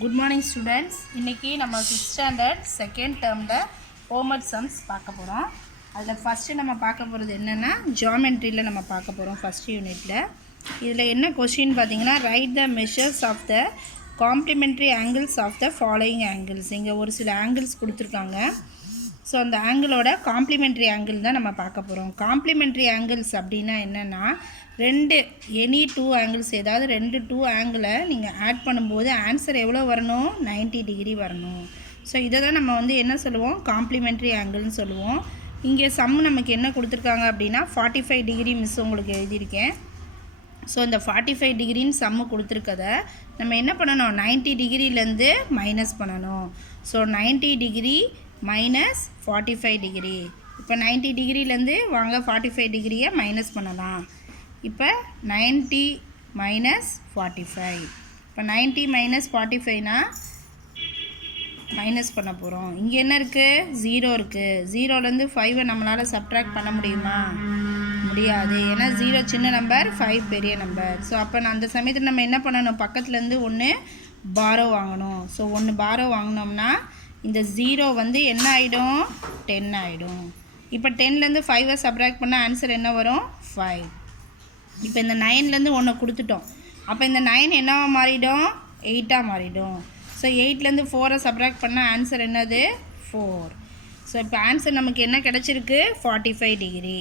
Good morning students. இன்றைக்கி நம்ம 6th standard second டேர்மில் ஹோம்ஒர்க் சம்ஸ் பார்க்க போகிறோம். அதில் ஃபஸ்ட்டு நம்ம பார்க்க போகிறது என்னென்னா ஜியாமெட்ரியில் நம்ம பார்க்க போகிறோம் ஃபஸ்ட் யூனிட்டில். இதில் என்ன கொஸ்டின் பார்த்தீங்கன்னா, write the measures of the complementary angles of the following angles. இங்கே ஒரு சில ஆங்கிள்ஸ் கொடுத்துருக்காங்க. ஸோ அந்த ஆங்கிளோட காம்ப்ளிமெண்ட்ரி ஆங்கிள் தான் நம்ம பார்க்க போகிறோம். காம்ப்ளிமெண்ட்ரி ஆங்கிள்ஸ் அப்படின்னா என்னென்னா, எனி டூ ஆங்கிள்ஸ், ஏதாவது டூ ஆங்கிளை நீங்கள் ஆட் பண்ணும்போது ஆன்சர் எவ்வளோ வரணும்? 90 டிகிரி வரணும். ஸோ இதை தான் நம்ம என்ன சொல்லுவோம்? காம்ப்ளிமெண்ட்ரி ஆங்கிள்னு சொல்லுவோம். இங்கே சம் நமக்கு என்ன கொடுத்துருக்காங்க அப்படின்னா 45 டிகிரி மிஸ் உங்களுக்கு எழுதியிருக்கேன். ஸோ இந்த 45 டிகிரின்னு சம்மு கொடுத்துருக்கதை நம்ம என்ன பண்ணணும்? 90 டிகிரிலேருந்து மைனஸ் பண்ணணும். So 90 degree minus 45 degree. இப்போ 90 டிகிரிலேருந்து வாங்க 45 டிகிரியை மைனஸ் பண்ணலாம். இப்போ 90 மைனஸ் 45. இப்போ 90 மைனஸ் 45னா மைனஸ் பண்ண போகிறோம். இங்கே என்ன இருக்குது? 0 இருக்குது. 0லேருந்து 5 நம்மளால் சப்ட்ராக்ட் பண்ண முடியுமா? முடியாது. ஏன்னா 0 சின்ன நம்பர், 5 பெரிய நம்பர். ஸோ அப்போ அந்த சமயத்தில் நம்ம என்ன பண்ணணும்? பக்கத்துலேருந்து ஒன்று பாரோ வாங்கணும். ஸோ ஒன்று பாரோ வாங்கினோம்னா இந்த 0 என்ன ஆகிடும்? 10 ஆகிடும். இப்போ 10லேருந்து 5 சப்ட்ராக்ட் பண்ணால் ஆன்சர் என்ன வரும்? 5. இப்போ இந்த 9லேருந்து 1 கொடுத்துட்டோம். அப்போ இந்த 9 என்னவா மாறிடும்? 8ஆக மாறிடும். ஸோ 8லேருந்து 4 சப்ட்ராக்ட் பண்ணால் ஆன்சர் என்னது? 4. ஸோ இப்போ ஆன்சர் நமக்கு என்ன கிடச்சிருக்கு? 45 டிகிரி.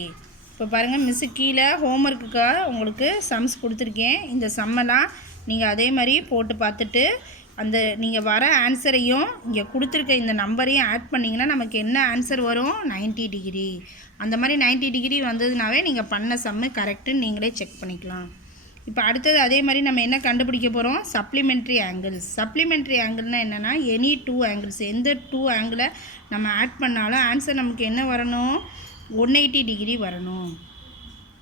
இப்போ பாருங்கள், மிஸ்ஸு கீழே ஹோம்ஒர்க்குக்காக உங்களுக்கு சம்ஸ் கொடுத்துருக்கேன். இந்த சம்மெல்லாம் நீங்கள் அதே மாதிரி போட்டு பார்த்துட்டு அந்த நீங்கள் வர ஆன்சரையும் இங்கே கொடுத்துருக்க இந்த நம்பரையும் ஆட் பண்ணிங்கன்னா நமக்கு என்ன ஆன்சர் வரும்? 90 டிகிரி. அந்த மாதிரி 90 டிகிரி வந்ததுனாவே நீங்கள் பண்ண சம்மு கரெக்டுன்னு நீங்களே செக் பண்ணிக்கலாம். இப்போ அடுத்தது அதே மாதிரி நம்ம என்ன கண்டுபிடிக்க போகிறோம்? Supplementary angles. சப்ளிமெண்ட்ரி ஆங்கிள்னால் என்னென்னா, எனி டூ ஆங்கிள்ஸ், எந்த டூ ஆங்கிளை நம்ம ஆட் பண்ணாலும் ஆன்சர் நமக்கு என்ன வரணும்? 180 டிகிரி வரணும்.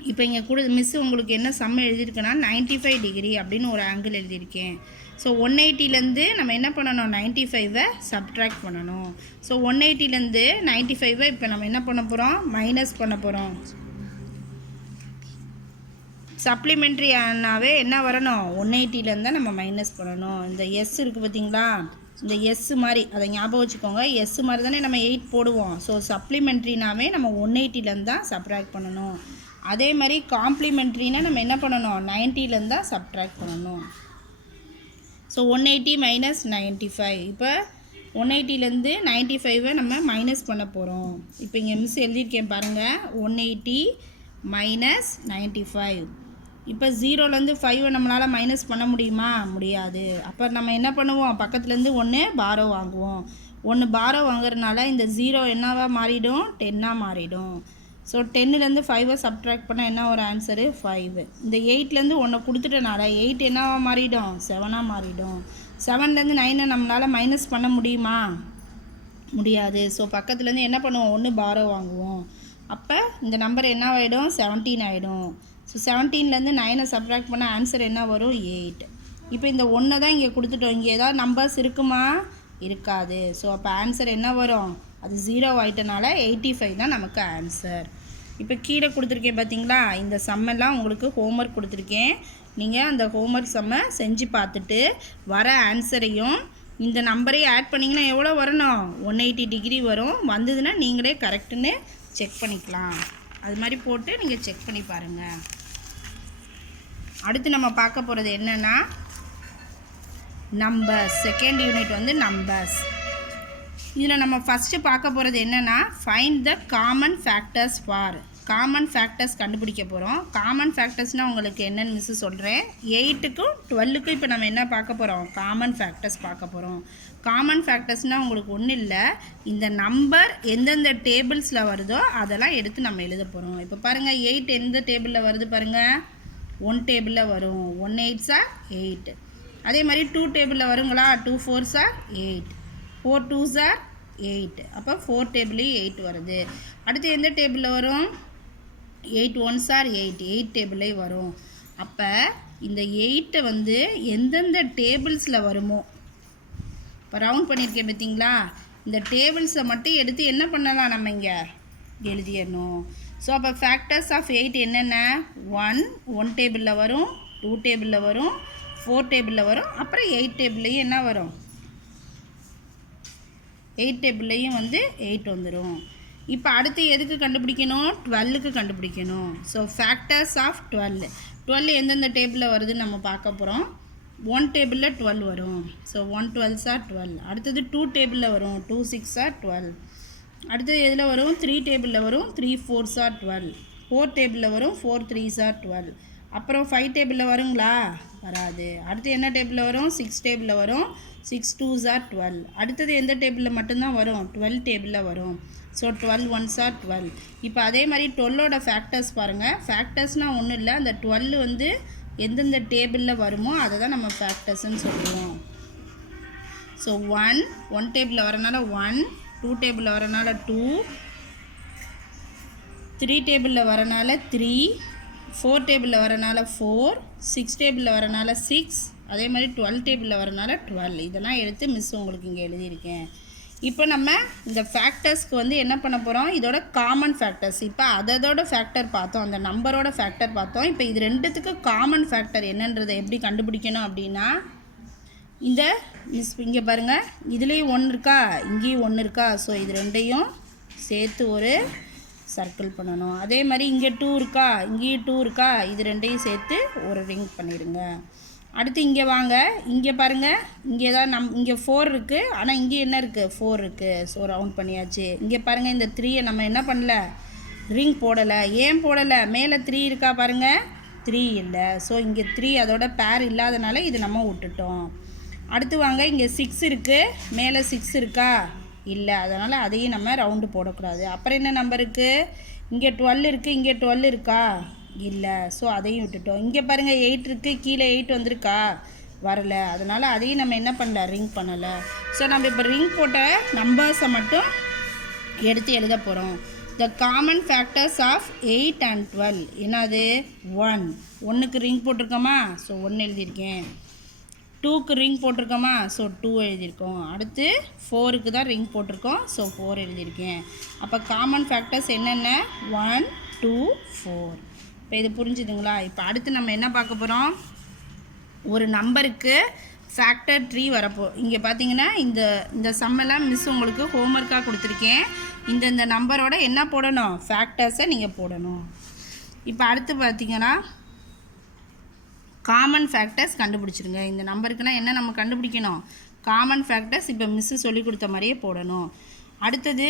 இப்போ இங்கே மிஸ்ஸு உங்களுக்கு என்ன சம் எழுதியிருக்கேன்னா 95 டிகிரி அப்படின்னு ஒரு ஆங்கிள் எழுதியிருக்கேன். ஸோ 180லேருந்து நம்ம என்ன பண்ணணும்? 95ஐ சப்ட்ராக்ட் பண்ணணும். ஸோ 180லேருந்து 95ஐ இப்போ நம்ம என்ன பண்ண போகிறோம்? மைனஸ் பண்ண போகிறோம். சப்ளிமெண்ட்ரி ஆனாவே என்ன வரணும்? 180லேருந்து தான் நம்ம மைனஸ் பண்ணணும். இந்த எஸ் இருக்குது பார்த்தீங்களா? இந்த எஸ் மாதிரி அதை ஞாபகம் வச்சுக்கோங்க. எஸ் மாதிரி தானே நம்ம 8 போடுவோம். ஸோ சப்ளிமெண்ட்ரினாவே நம்ம 180லேருந்து தான் சப்ட்ராக்ட் பண்ணணும். அதே மாதிரி காம்ப்ளிமெண்ட்ரினா நம்ம என்ன பண்ணணும்? 90லேருந்து தான் சப்ட்ராக்ட் பண்ணணும். So 180 minus 95. இப்போ 180லேருந்து 95ஐ நம்ம மைனஸ் பண்ண போகிறோம். இப்போ இங்கே மிஸ் எழுதியிருக்கேன் பாருங்கள், 180 மைனஸ் 95. இப்போ 0லேருந்து 5 நம்மளால் மைனஸ் பண்ண முடியுமா? முடியாது. அப்போ நம்ம என்ன பண்ணுவோம்? பக்கத்துலேருந்து ஒன்று பாரோ வாங்குவோம். ஒன்று பாரோ வாங்குறதுனால இந்த 0 என்னவா மாறிடும்? 10ஆக மாறிடும். ஸோ 10லேருந்து 5ஐ சப்ட்ராக்ட் பண்ணால் என்ன ஒரு ஆன்சரு? 5. இந்த 8லேருந்து 1 கொடுத்துட்டனால 8 என்னவா மாறிடும்? 7ஆக மாறிடும். 7லேருந்து 9ஐ நம்மளால் மைனஸ் பண்ண முடியுமா? முடியாது. ஸோ பக்கத்துலேருந்து என்ன பண்ணுவோம்? ஒன்று பாரோ வாங்குவோம். அப்போ இந்த நம்பர் என்ன ஆகிடும்? 17 ஆகிடும். ஸோ 17லேருந்து 9ஐ சப்ட்ராக்ட் பண்ண ஆன்சர் என்ன வரும்? 8. இப்போ இந்த 1 தான் இங்கே கொடுத்துட்டோம். இங்கே ஏதாவது நம்பர்ஸ் இருக்குமா? இருக்காது. ஸோ அப்போ ஆன்சர் என்ன வரும்? அது 0 ஆகிட்டனால 85 தான் நமக்கு ஆன்சர். இப்போ கீழே கொடுத்துருக்கேன் பார்த்தீங்களா? இந்த சம்மெல்லாம் உங்களுக்கு ஹோம்ஒர்க் கொடுத்துருக்கேன். நீங்கள் அந்த ஹோம்ஒர்க் சம்மை செஞ்சு பார்த்துட்டு வர ஆன்சரையும் இந்த நம்பரையும் ஆட் பண்ணிங்கன்னா எவ்வளோ வரணும்? 180 டிகிரி வரும். வந்ததுன்னா நீங்களே கரெக்டுன்னு செக் பண்ணிக்கலாம். அது மாதிரி போட்டு நீங்கள் செக் பண்ணி பாருங்கள். அடுத்து நம்ம பார்க்க போகிறது என்னென்னா நம்பர்ஸ். Second unit numbers. இதில் நம்ம ஃபஸ்ட்டு பார்க்க போகிறது என்னென்னா, find the common factors for. Common factors கண்டுபிடிக்க போகிறோம். காமன் ஃபேக்டர்ஸ்னால் உங்களுக்கு என்னென்னு மிஸ்ஸு சொல்கிறேன். 8க்கும் 12க்கும் இப்போ நம்ம என்ன பார்க்க போகிறோம்? காமன் ஃபேக்டர்ஸ் பார்க்க போகிறோம். காமன் ஃபேக்டர்ஸ்னால் உங்களுக்கு ஒன்றும் இல்லை, இந்த நம்பர் எந்தெந்த டேபிள்ஸில் வருதோ அதெல்லாம் எடுத்து நம்ம எழுத போகிறோம். இப்போ பாருங்கள், 8 எந்த டேபிளில் வருது பாருங்கள்? 1 டேபிளில் வரும். 1 8s are 8. அதே மாதிரி 2 டேபிளில் வருங்களா? 2 4s are 8. 4 2s are 8. அப்போ 4 டேபிளையும் 8 வருது. அடுத்து எந்த டேபிளில் வரும்? 8 1s are 8. 8 டேபிளே வரும். அப்போ இந்த 8 எந்தெந்த டேபிள்ஸில் வருமோ, இப்போ ரவுண்ட் பண்ணியிருக்கேன் பார்த்தீங்களா? இந்த டேபிள்ஸை மட்டும் எடுத்து என்ன பண்ணலாம்? நம்ம இங்கே எழுதிடணும். ஸோ அப்போ ஃபேக்டர்ஸ் ஆஃப் 8 என்னென்ன? 1 டேபிளில் வரும், 2 டேபிளில் வரும், 4 டேபிளில் வரும். அப்புறம் 8 டேபிள்லையும் என்ன வரும், 8 டேபிள்லையும் வந்து 8 வந்துடும். இப்போ அடுத்து எதுக்கு கண்டுபிடிக்கணும், 12க்கு கண்டுபிடிக்கணும். ஸோ ஃபேக்டர்ஸ் ஆஃப் 12 எந்தெந்த டேபிளில் வருதுன்னு நம்ம பார்க்க போகிறோம். 1 டேபிளில் 12 வரும். So 1 12s are 12. அடுத்தது 2 டேபிளில் வரும். 2 6s are 12. அடுத்தது எதில் வரும், 3 டேபிளில் வரும். 3 4s are 12. 4 டேபிளில் வரும். 4 3s are 12. அப்புறம் 5 டேபிளில் வருங்களா, வராது. அடுத்து என்ன டேபிளில் வரும், 6 டேபிளில் வரும். 6 2s are 12. அடுத்தது எந்த டேபிளில் மட்டும்தான் வரும், 12 டேபிளில் வரும். So 12 1s are 12. இப்போ அதே மாதிரி 12ஓட ஃபேக்டர்ஸ் பாருங்கள். ஃபேக்டர்ஸ்னால் ஒன்றும் இல்லை, அந்த 12 வந்து எந்தெந்த டேபிளில் வருமோ அதை தான் நம்ம ஃபேக்டர்ஸ்ன்னு சொல்லுவோம். ஸோ 1 டேபிளில் வரனால 1, 2 டேபிளில் வரனால 2, 3 டேபிளில் வரனால 3, 4 டேபிளில் வரனால 4, 6 டேபிளில் வரனால 6, அதே மாதிரி 12 டேபிளில் வரனால 12. இதெல்லாம் எடுத்து மிஸ் உங்களுக்கு இங்கே எழுதியிருக்கேன். இப்போ நம்ம இந்த ஃபேக்டர்ஸ்க்கு வந்து என்ன பண்ண போகிறோம், இதோட காமன் ஃபேக்டர்ஸ். இப்போ அதோட ஃபேக்டர் பார்த்தோம், அந்த நம்பரோட ஃபேக்டர் பார்த்தோம். இப்போ இது ரெண்டுத்துக்கு காமன் ஃபேக்டர் என்னன்றதை எப்படி கண்டுபிடிக்கணும் அப்படின்னா, இந்த மிஸ் இங்கே பாருங்கள், இதுலேயும் 1 இருக்கா, இங்கேயும் 1 இருக்கா. ஸோ இது ரெண்டையும் சேர்த்து ஒரு சர்க்கிள் பண்ணணும். அதே மாதிரி இங்கே 2 இருக்கா, இங்கேயும் 2 இருக்கா, இது ரெண்டையும் சேர்த்து ஒரு ரிங் பண்ணிடுங்க. அடுத்து இங்கே வாங்க, இங்கே பாருங்கள், இங்கே தான் இங்கே 4 இருக்குது, ஆனால் இங்கே என்ன இருக்குது, 4 இருக்குது. ஸோ ரவுண்ட் பண்ணியாச்சு. இங்கே பாருங்கள், இந்த 3யை நம்ம என்ன பண்ணல, ரிங் போடலை. ஏன் போடலை, மேலே 3 இருக்கா பாருங்கள், 3 இல்லை. ஸோ இங்கே 3 அதோட பேர் இல்லாதனால இது நம்ம விட்டுட்டோம். அடுத்து வாங்க, இங்கே 6 இருக்குது, மேலே 6 இருக்கா, இல்லை. அதனால் அதையும் நம்ம ரவுண்டு போடக்கூடாது. அப்புறம் என்ன நம்பர் இருக்குது, இங்கே 12 இருக்குது, இங்கே 12 இருக்கா, இல்லை. ஸோ அதையும் விட்டுட்டோம். இங்கே பாருங்கள் 8 இருக்குது, கீழே 8 வந்திருக்கா, வரலை. அதனால் அதையும் நம்ம என்ன பண்ணல, ரிங் பண்ணலை. ஸோ நம்ம இப்போ ரிங் போட்ட நம்பர்ஸை மட்டும் எடுத்து எழுத போகிறோம். The common factors of 8 and 12 என்னது, 1க்கு ரிங் போட்டிருக்கோமா, ஸோ 1 எழுதியிருக்கேன். 2க்கு ரிங் போட்டிருக்கோமா, ஸோ 2 எழுதியிருக்கோம். அடுத்து 4க்கு தான் ரிங் போட்டிருக்கோம், ஸோ 4 எழுதியிருக்கேன். அப்போ காமன் ஃபேக்டர்ஸ் என்னென்ன, 1 2 4. இப்போ இது புரிஞ்சுதுங்களா. இப்போ அடுத்து நம்ம என்ன பார்க்க போகிறோம், ஒரு நம்பருக்கு ஃபேக்டர் ட்ரீ வரப்போ. இங்கே பார்த்தீங்கன்னா இந்த சம்மெல்லாம் மிஸ் உங்களுக்கு ஹோம்ஒர்க்காக கொடுத்துருக்கேன். இந்த நம்பரோட என்ன போடணும், ஃபேக்டர்ஸை நீங்கள் போடணும். இப்போ அடுத்து பார்த்தீங்கன்னா காமன் ஃபேக்டர்ஸ் கண்டுபிடிச்சிருங்க. இந்த நம்பருக்குன்னா என்ன நம்ம கண்டுபிடிக்கணும், காமன் ஃபேக்டர்ஸ். இப்போ மிஸ்ஸு சொல்லி கொடுத்த மாதிரியே போடணும். அடுத்தது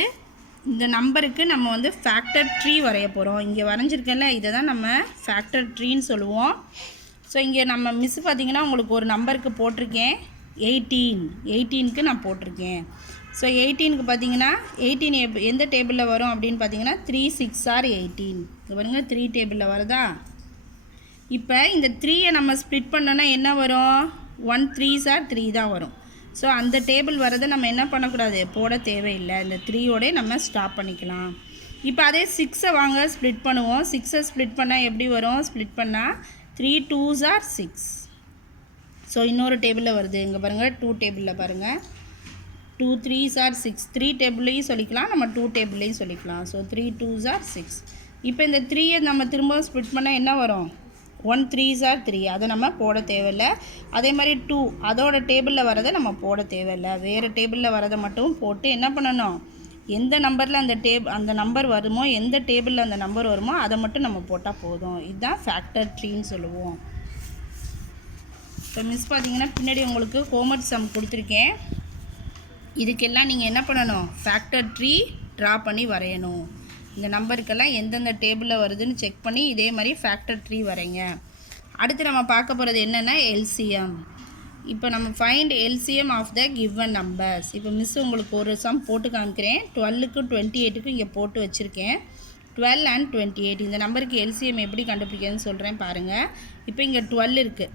இந்த நம்பருக்கு நம்ம வந்து ஃபேக்டர் ட்ரீ வரைய போகிறோம். இங்கே வரைஞ்சிருக்கல, இதை தான் நம்ம ஃபேக்டர் ட்ரீன்னு சொல்லுவோம். ஸோ இங்கே நம்ம மிஸ் பார்த்திங்கன்னா உங்களுக்கு ஒரு நம்பருக்கு போட்டிருக்கேன் 18க்கு நான் போட்டிருக்கேன். ஸோ 18க்கு பார்த்தீங்கன்னா 18 எந்த டேபிளில் வரும் அப்படின்னு பார்த்தீங்கன்னா 3 6 are 18. இது பாருங்க 3 டேபிளில் வருதா. இப்போ இந்த 3யை நம்ம ஸ்ப்ளிட் பண்ணோன்னா என்ன வரும், 1 3s are 3 தான் வரும். ஸோ அந்த டேபிள் வரதை நம்ம என்ன பண்ணக்கூடாது, போட தேவையில்லை. இந்த 3யோடே நம்ம ஸ்டாப் பண்ணிக்கலாம். இப்போ அதே 6ஐ வாங்க ஸ்ப்ளிட் பண்ணுவோம். 6ஐ ஸ்ப்ளிட் பண்ணால் எப்படி வரும், ஸ்ப்ளிட் பண்ணால் 3 2s are 6. ஸோ இன்னொரு டேபிளில் வருது, இங்கே பாருங்கள் 2 டேபிளில் பாருங்கள் 2 3s are 6. 3 டேபிள்லையும் சொல்லிக்கலாம், நம்ம 2 டேபிள்லையும் சொல்லிக்கலாம். So 3 2s are 6. இப்போ இந்த 3யை நம்ம திரும்ப ஸ்ப்ளிட் பண்ணால் என்ன வரும், 1 3s are 3. அதை நம்ம போட தேவையில்லை. அதே மாதிரி 2 அதோட டேபிளில் வரதை நம்ம போட தேவையில்லை. வேறு டேபிளில் வரதை மட்டும் போட்டு என்ன பண்ணணும், எந்த நம்பரில் அந்த நம்பர் வருமோ, எந்த டேபிளில் அந்த நம்பர் வருமோ அதை மட்டும் நம்ம போட்டால் போதும். இதுதான் ஃபேக்டர் ட்ரீன்னு சொல்லுவோம். இப்போ மிஸ் பார்த்தீங்கன்னா பின்னாடி உங்களுக்கு ஹோம்ஒர்க் சம் கொடுத்துருக்கேன். இதுக்கெல்லாம் நீங்கள் என்ன பண்ணணும், ஃபேக்டர் ட்ரீ ட்ரா பண்ணி வரையணும். இந்த நம்பருக்கெல்லாம் எந்தெந்த டேபிளில் வருதுன்னு செக் பண்ணி இதே மாதிரி ஃபேக்டர் ட்ரீ வரைங்க. அடுத்து நம்ம பார்க்க போகிறது என்னென்னா எல்சிஎம். இப்போ நம்ம find LCM of the given numbers. இப்போ மிஸ் உங்களுக்கு ஒரு சம் போட்டு காமிக்கிறேன். 12க்கு 28க்கு இங்கே போட்டு வச்சுருக்கேன். 12 and 28 இந்த நம்பருக்கு எல்சிஎம் எப்படி கண்டுபிடிக்கிறதுன்னு சொல்கிறேன் பாருங்கள். இப்போ இங்கே 12 இருக்குது.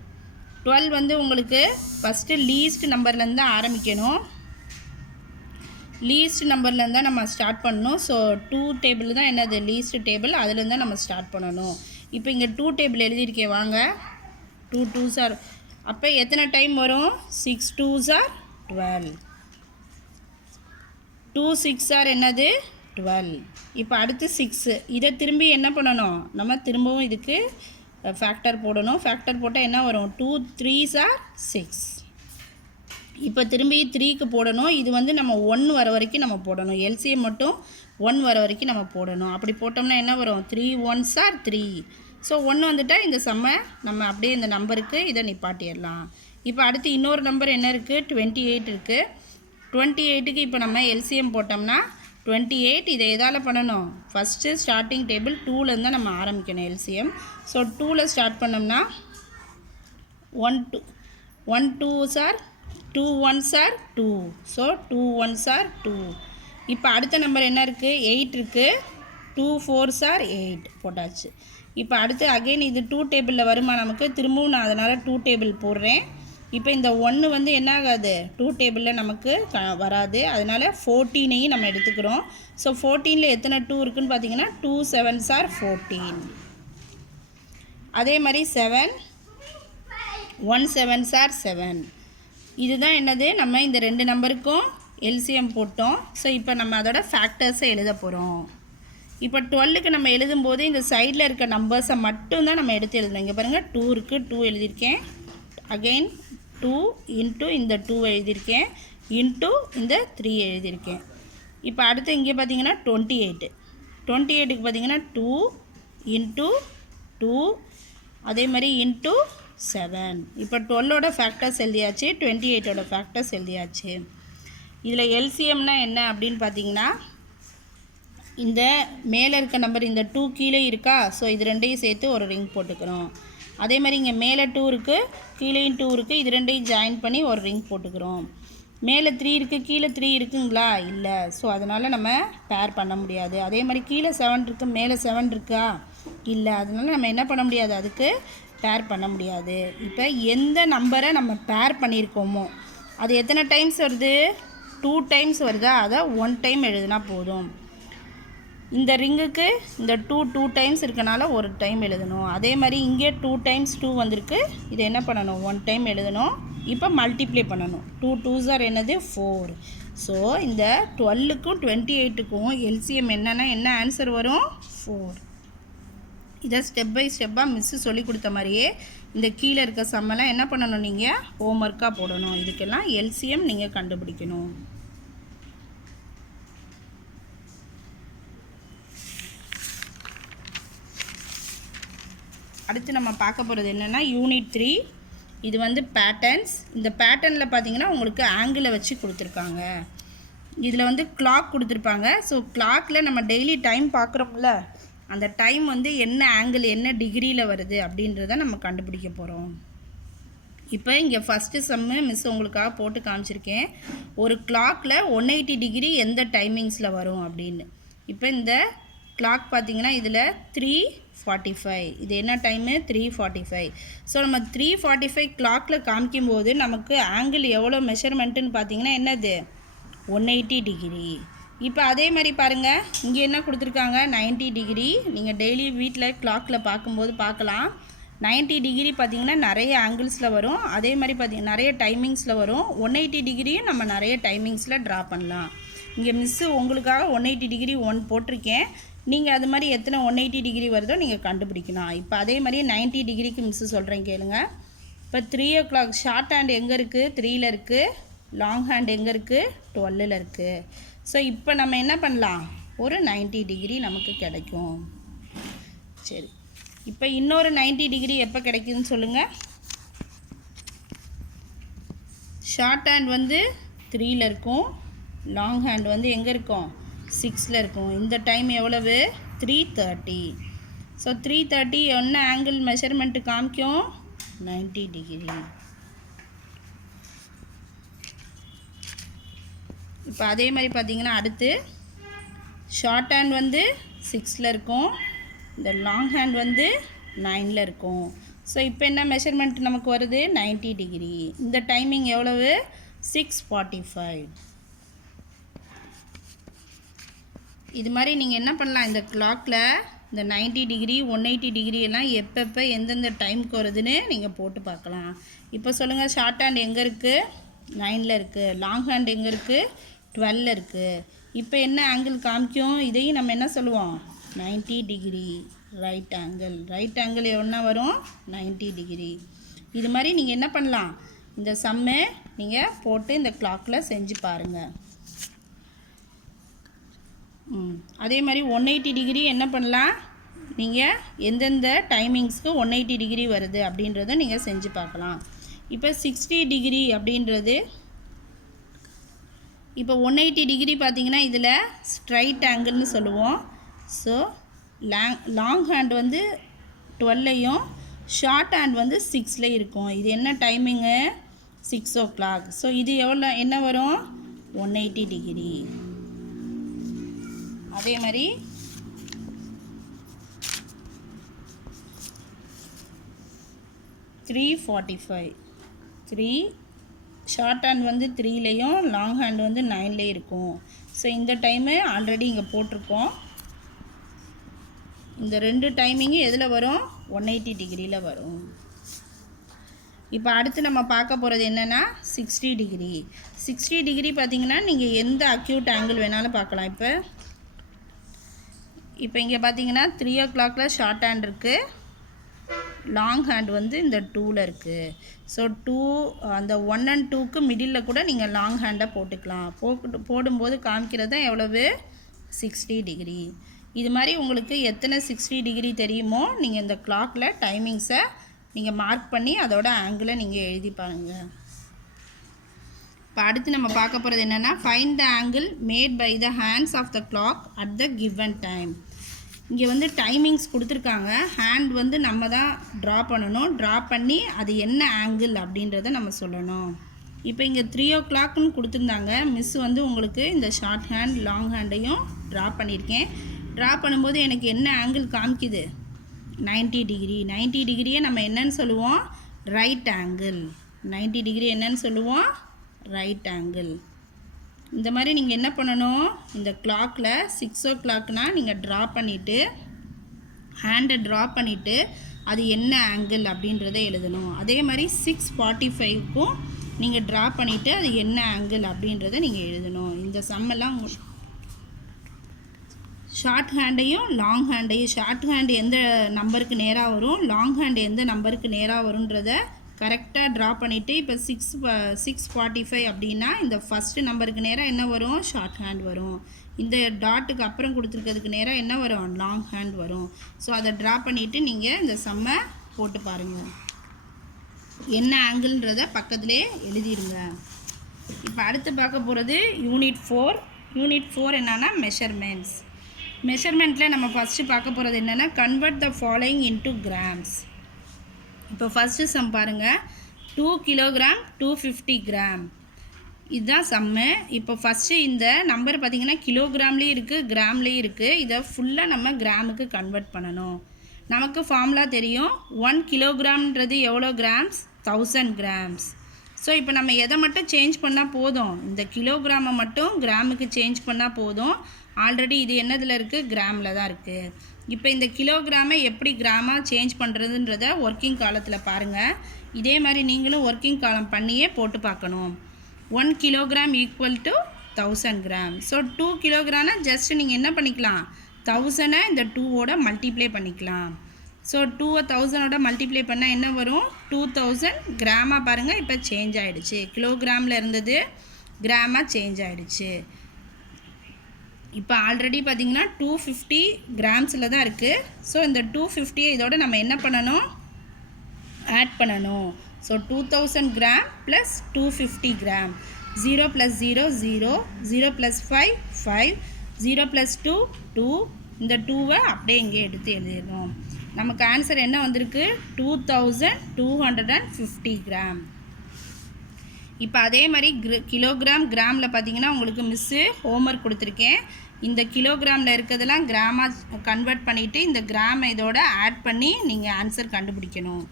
12 வந்து உங்களுக்கு ஃபஸ்ட்டு லீஸ்ட் நம்பர்லேருந்து தான் ஆரம்பிக்கணும். லீஸ்ட் நம்பர்லேருந்து தான் நம்ம ஸ்டார்ட் பண்ணணும். ஸோ 2 டேபிள் தான் என்னது லீஸ்ட் டேபிள், அதுலேருந்து தான் நம்ம ஸ்டார்ட் பண்ணணும். இப்போ இங்கே 2 டேபிள் எழுதியிருக்கேன் வாங்க. 2 2s are, அப்போ எத்தனை டைம் வரும், 6 2s are 12. 2 6 are என்னது 12. இப்போ அடுத்து 6, இதை திரும்பி என்ன பண்ணணும், நம்ம திரும்பவும் இதுக்கு ஃபேக்டர் போடணும். ஃபேக்டர் போட்டால் என்ன வரும்? 2 3s are 6. இப்போ திரும்பி 3க்கு போடணும். இது வந்து நம்ம 1 வர வரைக்கும் நம்ம போடணும். எல்சிஎம் மட்டும் 1 வர வரைக்கும் நம்ம போடணும். அப்படி போட்டோம்னா என்ன வரும்? 3 1s are 3. ஸோ 1 வந்துட்டால் இந்த சம்மை நம்ம அப்படியே இந்த நம்பருக்கு இதை நிப்பாட்டிடலாம். இப்போ அடுத்து இன்னொரு நம்பர் என்ன இருக்குது? 28 இருக்குது. 28க்கு இப்போ நம்ம எல்சிஎம் போட்டோம்னா 28 இதை எதால் பண்ணணும்? ஃபஸ்ட்டு ஸ்டார்டிங் டேபிள் 2லேருந்து தான் நம்ம ஆரம்பிக்கணும் எல்சிஎம். ஸோ 2ல் ஸ்டார்ட் பண்ணோம்னா 1 2s are 2 1s are 2. So 2 1s are 2. இப்போ அடுத்த நம்பர் என்ன இருக்குது? 8 இருக்குது. 2 4s are 8 போட்டாச்சு. இப்போ அடுத்து அகெயின் இது 2 டேபிளில் வருமா நமக்கு? திரும்பவும் நான் அதனால் 2 டேபிள் போடுறேன். இப்போ இந்த 1 வந்து என்ன ஆகாது? 2 டேபிளில் நமக்கு வராது. அதனால் 14ஐயும் நம்ம எடுத்துக்கிறோம். ஸோ 14ல் எத்தனை 2 இருக்குதுன்னு பார்த்தீங்கன்னா 2 7s are 14. அதே மாதிரி 7 1 7s are 7. இதுதான் என்னது? நம்ம இந்த 2 நம்பருக்கும் எல்சிஎம் போட்டோம். ஸோ இப்போ நம்ம அதோட ஃபேக்டர்ஸை எழுத போகிறோம். இப்போ 12க்கு நம்ம எழுதும்போது இந்த சைடில் இருக்க நம்பர்ஸை மட்டும்தான் நம்ம எடுத்து எழுதணும். இங்கே பாருங்கள் 2 இருக்குது, 2 எழுதியிருக்கேன். அகெயின் 2 இன்ட்டு இந்த 2 எழுதியிருக்கேன், இன்ட்டு இந்த 3 எழுதியிருக்கேன். இப்போ அடுத்து இங்கே பார்த்தீங்கன்னா 28க்கு பார்த்தீங்கன்னா 2 இன்ட்டு 2 அதே மாதிரி இன்ட்டு 7. இப்போ 12ஓட ஃபேக்டர்ஸ் எழுதியாச்சு, 28ஓட ஃபேக்டர்ஸ் எழுதியாச்சு. இதில் எல்சிஎம்னா என்ன அப்படின்னு பார்த்தீங்கன்னா இந்த மேலே இருக்க நம்பர் இந்த 2 கீழே இருக்கா? ஸோ இது ரெண்டையும் சேர்த்து ஒரு ரிங் போட்டுக்கிறோம். அதே மாதிரி இங்கே மேலே 2 இருக்குது, கீழேயும் 2 இருக்குது. இது ரெண்டையும் ஜாயின் பண்ணி ஒரு ரிங் போட்டுக்கிறோம். மேலே 3 இருக்குது, கீழே 3 இருக்குங்களா? இல்லை. ஸோ அதனால் நம்ம பேர் பண்ண முடியாது. அதே மாதிரி கீழே 7 இருக்குது, மேலே 7 இருக்கா? இல்லை. அதனால் நம்ம என்ன பண்ண முடியாது? அதுக்கு பேர் பண்ண முடியாது. இப்போ எந்த நம்பரை நம்ம பேர் பண்ணியிருக்கோமோ அது எத்தனை டைம்ஸ் வருது? 2 டைம்ஸ் வருதா? அதை 1 டைம் எழுதுனா போதும். இந்த ரிங்குக்கு இந்த 2 டைம்ஸ் இருக்கனால 1 டைம் எழுதணும். அதே மாதிரி இங்கே 2 டைம்ஸ் 2 வந்திருக்கு. இதை என்ன பண்ணணும்? 1 டைம் எழுதணும். இப்போ மல்டிப்ளை பண்ணணும். 2 2s are என்னது? 4. ஸோ இந்த 12க்கும் 28க்கும் எல்சிஎம் என்னென்னா என்ன ஆன்சர் வரும்? 4. இதை ஸ்டெப் பை ஸ்டெப்பாக மிஸ்ஸு சொல்லி கொடுத்த மாதிரியே இந்த கீழே இருக்க சம்மெல்லாம் என்ன பண்ணணும்? நீங்கள் ஹோம்ஒர்க்காக போடணும். இதுக்கெல்லாம் எல்சிஎம் நீங்கள் கண்டுபிடிக்கணும். அடுத்து நம்ம பார்க்க போகிறது என்னென்னா யூனிட் 3. இது வந்து பேட்டர்ன்ஸ். இந்த பேட்டர்னில் பார்த்தீங்கன்னா உங்களுக்கு ஆங்கிளை வச்சு கொடுத்துருக்காங்க. இதில் வந்து கிளாக் கொடுத்துருப்பாங்க. ஸோ கிளாக்கில் நம்ம டெய்லி டைம் பார்க்குறோம்ல, அந்த டைம் வந்து என்ன ஆங்கிள் என்ன டிகிரியில் வருது அப்படின்றத நம்ம கண்டுபிடிக்க போகிறோம். இப்போ இங்கே ஃபஸ்ட்டு சம்மு மிஸ் உங்களுக்காக போட்டு காமிச்சிருக்கேன். ஒரு கிளாக்கில் 180 டிகிரி எந்த டைமிங்ஸில் வரும் அப்படின்னு. இப்போ இந்த கிளாக் பார்த்தீங்கன்னா இதில் 3:45. இது என்ன டைமு? 3:45. ஸோ நம்ம 3:45 கிளாக்கில் காமிக்கும்போது நமக்கு ஆங்கிள் எவ்வளோ மெஷர்மெண்ட்டுன்னு பார்த்தீங்கன்னா என்னது? 180 டிகிரி. இப்போ அதே மாதிரி பாருங்கள், இங்கே என்ன கொடுத்துருக்காங்க? 90 டிகிரி. நீங்கள் டெய்லி வீட்டில் கிளாக்கில் பார்க்கும்போது பார்க்கலாம். 90 டிகிரி பார்த்திங்கன்னா நிறைய ஆங்கிள்ஸில் வரும். அதே மாதிரி பார்த்திங்கன்னா நிறைய டைமிங்ஸில் வரும். 180 டிகிரியும் நம்ம நிறைய டைமிங்ஸில் ட்ரா பண்ணலாம். இங்கே மிஸ்ஸு உங்களுக்காக 180 டிகிரி 1 போட்டிருக்கேன். நீங்கள் அது மாதிரி எத்தனை 180 டிகிரி வருதோ நீங்கள் கண்டுபிடிக்கணும். இப்போ அதே மாதிரி 90 டிகிரிக்கு மிஸ்ஸு சொல்கிறேன் கேளுங்க. இப்போ 3 o'clock ஷார்ட் ஹேண்ட் எங்கே இருக்குது? 3ல் இருக்குது. லாங் ஹேண்ட் எங்கே இருக்குது? 12ல் இருக்குது. ஸோ இப்போ நம்ம என்ன பண்ணலாம்? ஒரு 90 டிகிரி நமக்கு கிடைக்கும். சரி, இப்போ இன்னொரு 90 டிகிரி எப்போ கிடைக்குதுன்னு சொல்லுங்கள். ஷார்ட் ஹேண்ட் வந்து 3ல் இருக்கும். லாங் ஹேண்ட் வந்து எங்கே இருக்கும்? 6ல் இருக்கும். இந்த டைம் எவ்வளவு? 3:30. ஸோ 3:30 என்ன ஆங்கிள் மெஷர்மெண்ட்டு காமிக்கும்? 90 டிகிரி. இப்போ அதே மாதிரி பார்த்தீங்கன்னா அடுத்து ஷார்ட் ஹேண்ட் வந்து 6ல் இருக்கும். இந்த லாங் ஹேண்ட் வந்து 9ல் இருக்கும். ஸோ இப்போ என்ன மெஷர்மெண்ட் நமக்கு வருது? 90 டிகிரி. இந்த டைமிங் எவ்வளவு? 6:45. இது மாதிரி நீங்கள் என்ன பண்ணலாம்? இந்த கிளாக்கில் இந்த 90 டிகிரி 180 டிகிரி எல்லாம் எப்பப்போ எந்தெந்த டைமுக்கு வருதுன்னு நீங்கள் போட்டு பார்க்கலாம். இப்போ சொல்லுங்கள், ஷார்ட் ஹேண்ட் எங்கே இருக்குது? 9ல் இருக்குது. லாங் ஹேண்ட் எங்கே இருக்குது? 12ல் இருக்குது. இப்போ என்ன ஆங்கிள் காமிக்கும்? இதையும் நம்ம என்ன சொல்லுவோம்? 90 டிகிரி. ரைட் ஆங்கிள் என்ன வரும் 90 டிகிரி. இது மாதிரி நீங்கள் என்ன பண்ணலாம், இந்த சம்மை நீங்கள் போட்டு இந்த கிளாக்கில் செஞ்சு பாருங்கள். அதே மாதிரி 180 டிகிரி என்ன பண்ணலாம், நீங்கள் எந்தெந்த டைமிங்ஸ்க்கு 180 டிகிரி வருது அப்படின்றத நீங்கள் செஞ்சு பார்க்கலாம். இப்போ 60 டிகிரி அப்படின்றது, இப்போ 180 டிகிரி பார்த்தீங்கன்னா இதில் ஸ்ட்ரைட் ஆங்கிள்னு சொல்லுவோம். ஸோ லாங் ஹேண்ட் வந்து 12லையும் ஷார்ட் ஹேண்ட் வந்து 6ல இருக்கும். இது என்ன டைமிங்கு 6 o'clock. ஸோ இது என்ன வரும் 180 டிகிரி. அதே மாதிரி த்ரீ ஷார்ட் ஹேண்ட் வந்து 3லையும் லாங் ஹேண்ட் வந்து 9லேயும் இருக்கும். ஸோ இந்த டைமு ஆல்ரெடி இங்கே போட்டிருக்கோம். இந்த ரெண்டு டைமிங்கும் எதில் வரும் 180 டிகிரியில் வரும். இப்போ அடுத்து நம்ம பார்க்க போகிறது என்னென்னா 60 டிகிரி. 60 டிகிரி பார்த்திங்கன்னா நீங்கள் எந்த அக்யூட் ஆங்கிள் வேணாலும் பார்க்கலாம். இப்போ இங்கே பார்த்தீங்கன்னா 3 o'clockல ஷார்ட் ஹேண்ட் இருக்குது, லாங் ஹேண்ட் வந்து இந்த 2ல் இருக்குது. ஸோ 2 அந்த 1 and 2க்கு மிடில் கூட நீங்கள் லாங் ஹேண்டை போட்டுக்கலாம். போடும்போது காமிக்கிறது எவ்வளவு 60 டிகிரி. இது மாதிரி உங்களுக்கு எத்தனை 60 டிகிரி தெரியுமோ நீங்கள் இந்த கிளாக்கில் டைமிங்ஸை நீங்கள் மார்க் பண்ணி அதோட ஆங்கிளை நீங்கள் எழுதி பாருங்கள். இப்போ அடுத்து நம்ம பார்க்க போகிறது என்னென்னா find the angle made by the hands of the clock at the given time. இங்கே வந்து டைமிங்ஸ் கொடுத்துருக்காங்க, ஹேண்ட் வந்து நம்ம தான் ட்ரா பண்ணணும். ட்ரா பண்ணி அது என்ன ஆங்கிள் அப்படின்றத நம்ம சொல்லணும். இப்போ இங்கே 3 o'clockனு கொடுத்துருந்தாங்க. மிஸ் வந்து உங்களுக்கு இந்த ஷார்ட் ஹேண்ட் லாங் ஹேண்டையும் ட்ரா பண்ணியிருக்கேன். ட்ரா பண்ணும்போது எனக்கு என்ன ஆங்கிள் காமிக்குது 90 டிகிரி. 90 டிகிரியை நம்ம என்னன்னு சொல்லுவோம் ரைட் ஆங்கிள். 90 டிகிரி என்னன்னு சொல்லுவோம் ரைட் ஆங்கிள். இந்த மாதிரி நீங்கள் என்ன பண்ணணும், இந்த கிளாக்கில் 6 o'clockனால் நீங்கள் ட்ரா பண்ணிவிட்டு ஹேண்டை ட்ரா பண்ணிவிட்டு அது என்ன ஆங்கிள் அப்படின்றத எழுதணும். அதே மாதிரி 6:45க்கும் நீங்கள் ட்ரா பண்ணிவிட்டு அது என்ன ஆங்கிள் அப்படின்றத நீங்கள் எழுதணும். இந்த சம்மெல்லாம் ஷார்ட் ஹேண்டையும் லாங் ஹேண்டையும், ஷார்ட் ஹேண்டு எந்த நம்பருக்கு நேராக வரும், லாங் ஹேண்டு எந்த நம்பருக்கு நேராக வரும்ன்றத கரெக்டாக ட்ரா பண்ணிவிட்டு, இப்போ 6:45 அப்படின்னா இந்த ஃபஸ்ட்டு நம்பருக்கு நேராக என்ன வரும் ஷார்ட் ஹேண்ட் வரும். இந்த டாட்டுக்கு அப்புறம் கொடுத்துருக்கிறதுக்கு நேராக என்ன வரும் லாங் ஹேண்ட் வரும். ஸோ அதை ட்ரா பண்ணிவிட்டு நீங்கள் இந்த சம்மை போட்டு பாருங்கள், என்ன ஆங்கிள்ன்றதை பக்கத்துலேயே எழுதிடுங்க. இப்போ அடுத்து பார்க்க போகிறது யூனிட் 4. யூனிட் 4 என்னென்னா மெஷர்மெண்ட்ஸ். மெஷர்மெண்ட்டில் நம்ம ஃபஸ்ட்டு பார்க்க போகிறது என்னென்னா convert the following into grams. இப்போ ஃபஸ்ட்டு சம் பாருங்கள், 2 கிலோகிராம் 250 கிராம், இதுதான் சம்மு. இப்போ ஃபஸ்ட்டு இந்த நம்பர் பார்த்திங்கன்னா கிலோகிராம்லேயும் இருக்குது கிராம்லேயும் இருக்குது. இதை ஃபுல்லாக நம்ம கிராமுக்கு கன்வெர்ட் பண்ணணும். நமக்கு ஃபார்முலா தெரியும், 1 கிலோகிராம்ன்றது எவ்வளோ கிராம்ஸ் 1000 கிராம்ஸ். ஸோ இப்போ நம்ம எதை மட்டும் சேஞ்ச் பண்ணால் போதும், இந்த கிலோகிராமை மட்டும் கிராமுக்கு சேஞ்ச் பண்ணால் போதும். ஆல்ரெடி இது என்னதில் இருக்குது கிராமில் தான் இருக்குது. இப்போ இந்த கிலோகிராமை எப்படி கிராமாக சேஞ்ச் பண்ணுறதுன்றத ஒர்க்கிங் காலத்தில் பாருங்கள். இதே மாதிரி நீங்களும் ஒர்க்கிங் காலம் பண்ணியே போட்டு பார்க்கணும். 1 kilogram equal to 1000 gram. So 2 கிலோகிராம்னா ஜஸ்ட் நீங்கள் என்ன பண்ணிக்கலாம், 1000 இந்த 2ஓட மல்டிப்ளை பண்ணிக்கலாம். ஸோ 2 1000ஓட மல்டிப்ளை பண்ணால் என்ன வரும் 2000 கிராமாக பாருங்கள். இப்போ சேஞ்ச் ஆகிடுச்சு, கிலோகிராமில் இருந்தது கிராமாக சேஞ்ச் ஆகிடுச்சு. இப்போ ஆல்ரெடி பார்த்திங்கன்னா 250 கிராம்ஸில் தான் இருக்குது. ஸோ இந்த 250 இதோட நம்ம என்ன பண்ணணும் ஆட் பண்ணணும். So 2000 gram plus 250 gram, 0 + 0 0, 0 + 5 5, 0 + 2 2. இந்த 2வை அப்படியே இங்கே எடுத்து எழுதிடணும். நமக்கு ஆன்சர் என்ன வந்திருக்கு 2250 கிராம். இப்போ அதே மாதிரி கிலோகிராம் கிராமில் பார்த்தீங்கன்னா உங்களுக்கு மிஸ்ஸு ஹோம்ஒர்க் கொடுத்துருக்கேன். இந்த கிலோகிராமில் இருக்கிறதெல்லாம் கிராமாக கன்வெர்ட் பண்ணிவிட்டு இந்த கிராமை இதோட ஆட் பண்ணி நீங்கள் ஆன்சர் கண்டுபிடிக்கணும்.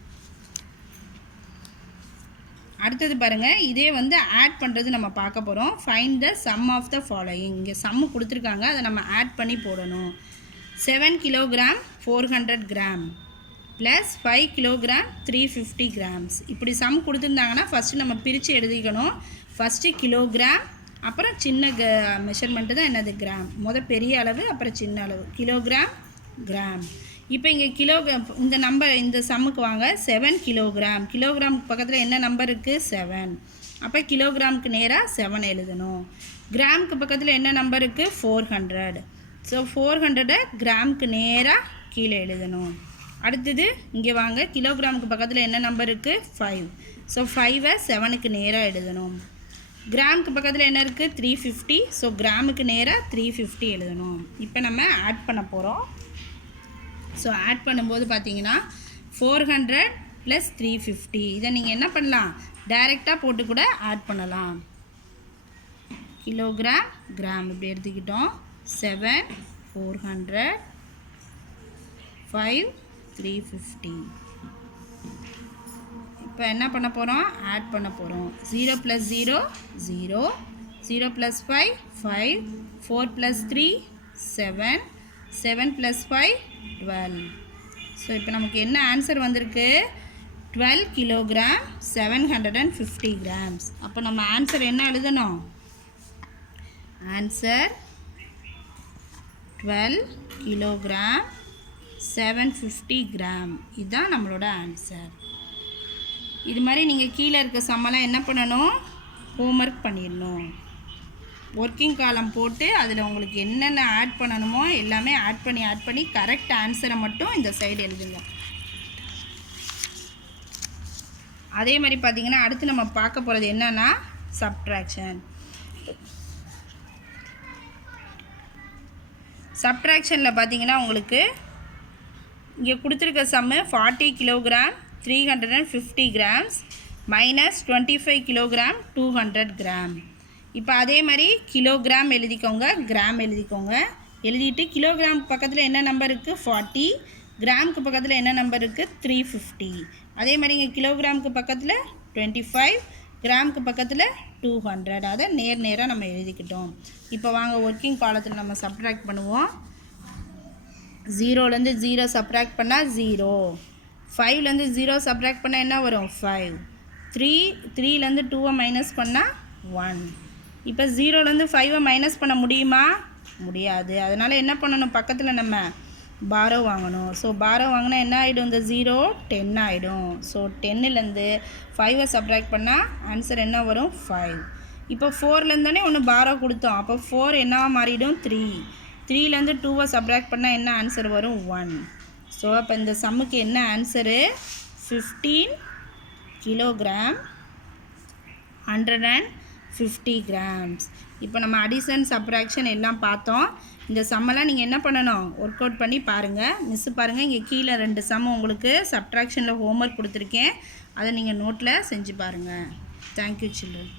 அடுத்தது பாருங்கள், இதே வந்து ஆட் பண்ணுறது நம்ம பார்க்க போகிறோம். Find the sum of the following. இங்கே சம்மு கொடுத்துருக்காங்க, அதை நம்ம ஆட் பண்ணி போடணும். 7 kilogram 400 gram plus 5 kilogram 350 grams. இப்படி சம் கொடுத்துருந்தாங்கன்னா ஃபஸ்ட்டு நம்ம பிரித்து எழுதிக்கணும். ஃபஸ்ட்டு கிலோகிராம், அப்புறம் சின்ன மெஷர்மெண்ட்டு தான் என்னது கிராம். பெரிய அளவு அப்புறம் சின்ன அளவு, கிலோகிராம் கிராம். இப்போ இங்கே கிலோகிராம் இந்த நம்பர் இந்த சம்முக்கு வாங்க 7 கிலோகிராம். கிலோகிராமுக்கு பக்கத்தில் என்ன நம்பர் இருக்குது? 7. அப்போ கிலோகிராமுக்கு நேராக 7 எழுதணும். கிராமுக்கு பக்கத்தில் என்ன நம்பர் இருக்குது? 400. ஸோ 400 கிராமுக்கு நேராக கீழே எழுதணும். அடுத்தது இங்கே வாங்க, கிலோகிராமுக்கு பக்கத்தில் என்ன நம்பர் இருக்குது? 5. ஸோ 5ஐ 7க்கு நேராக எழுதணும். கிராமுக்கு பக்கத்தில் என்ன இருக்குது? 350. ஸோ கிராமுக்கு நேராக 350 எழுதணும். இப்போ நம்ம ஆட் பண்ண போகிறோம். ஸோ ஆட் பண்ணும்போது பார்த்தீங்கன்னா 400 + 350. இதை நீங்கள் என்ன பண்ணலாம்? டைரெக்டாக போட்டு கூட ஆட் பண்ணலாம். கிலோகிராம் கிராம் இப்படி எடுத்துக்கிட்டோம். 7 400 5 350. இப்போ என்ன பண்ண போகிறோம்? ஆட் பண்ண போகிறோம். 0 + 0 0, 0 + 5 5, 4 + 3 7, 7 + 5 12. ஸோ இப்போ நமக்கு என்ன ஆன்சர் வந்திருக்கு? 12 கிலோகிராம் 750 கிராம்ஸ். அப்போ நம்ம ஆன்சர் என்ன எழுதணும்? Answer 12 kilogram 750 gram. இதுதான் நம்மளோட ஆன்சர். இது மாதிரி நீங்கள் கீழே இருக்க சம்மெல்லாம் என்ன பண்ணணும்? ஹோம்ஒர்க் பண்ணிடணும். ஒர்க்கிங் காலம் போட்டு அதில் உங்களுக்கு என்னென்ன ஆட் பண்ணணுமோ எல்லாமே ஆட் பண்ணி கரெக்ட் ஆன்சரை மட்டும் இந்த சைடு எழுதுங்க. அதே மாதிரி பார்த்தீங்கன்னா அடுத்து நம்ம பார்க்க போகிறது என்னன்னா சப்ட்ராக்ஷன். சப்ட்ராக்ஷனில் பார்த்தீங்கன்னா உங்களுக்கு இங்கே கொடுத்துருக்க சம்மு 40 kilogram 350 grams minus 25 kilogram 200 gram. இப்போ அதே மாதிரி கிலோகிராம் எழுதிக்கோங்க, கிராம் எழுதிக்கோங்க. எழுதிட்டு கிலோகிராமுக்கு பக்கத்தில் என்ன நம்பர் இருக்குது? 40. கிராமுக்கு பக்கத்தில் என்ன நம்பர் இருக்குது? 350. அதே மாதிரி இங்கே கிலோகிராமுக்கு பக்கத்தில் 25, கிராமுக்கு பக்கத்தில் 200. அதை நேராக நம்ம எழுதிக்கிட்டோம். இப்போ வாங்க ஒர்க்கிங் காலத்தில் நம்ம சப்ட்ராக்ட் பண்ணுவோம். 0லேருந்து 0 சப்ட்ராக்ட் பண்ணால் 0, 5லேருந்து 0 சப்ட்ராக்ட் பண்ணால் என்ன வரும்? 5, 3லேருந்து 2ஐ மைனஸ் பண்ணால் 1. இப்போ 0லேருந்து 5ஐ மைனஸ் பண்ண முடியுமா? முடியாது. அதனால் என்ன பண்ணணும்? பக்கத்தில் நம்ம பாரோ வாங்கணும். ஸோ பாரோ வாங்கினா என்ன ஆகிடும்? இந்த 0 10 ஆகிடும். ஸோ 10லேருந்து 5ஐ சப்ட்ராக்ட் பண்ணால் ஆன்சர் என்ன வரும்? 5. இப்போ 4லேருந்தானே ஒன்று பாரோ கொடுத்தோம். அப்போ 4 என்னவா மாறிடும்? 3. 3லேருந்து 2ஐ சப்ட்ராக்ட் பண்ணால் என்ன ஆன்சர் வரும்? 1. ஸோ அப்போ இந்த சம்முக்கு என்ன ஆன்சரு? 15 kilogram 150 grams. இப்போ நம்ம அடிஷன் சப்ட்ராக்ஷன் எல்லாம் பார்த்தோம். இந்த சம்மெல்லாம் நீங்கள் என்ன பண்ணணும்? ஒர்க் அவுட் பண்ணி பாருங்கள். மிஸ்ஸு பாருங்கள், இங்கே கீழே 2 சம் உங்களுக்கு சப்ட்ராக்ஷனில் ஹோம்ஒர்க் கொடுத்துருக்கேன். அதை நீங்கள் நோட்டில் செஞ்சு பாருங்கள். Thank you children.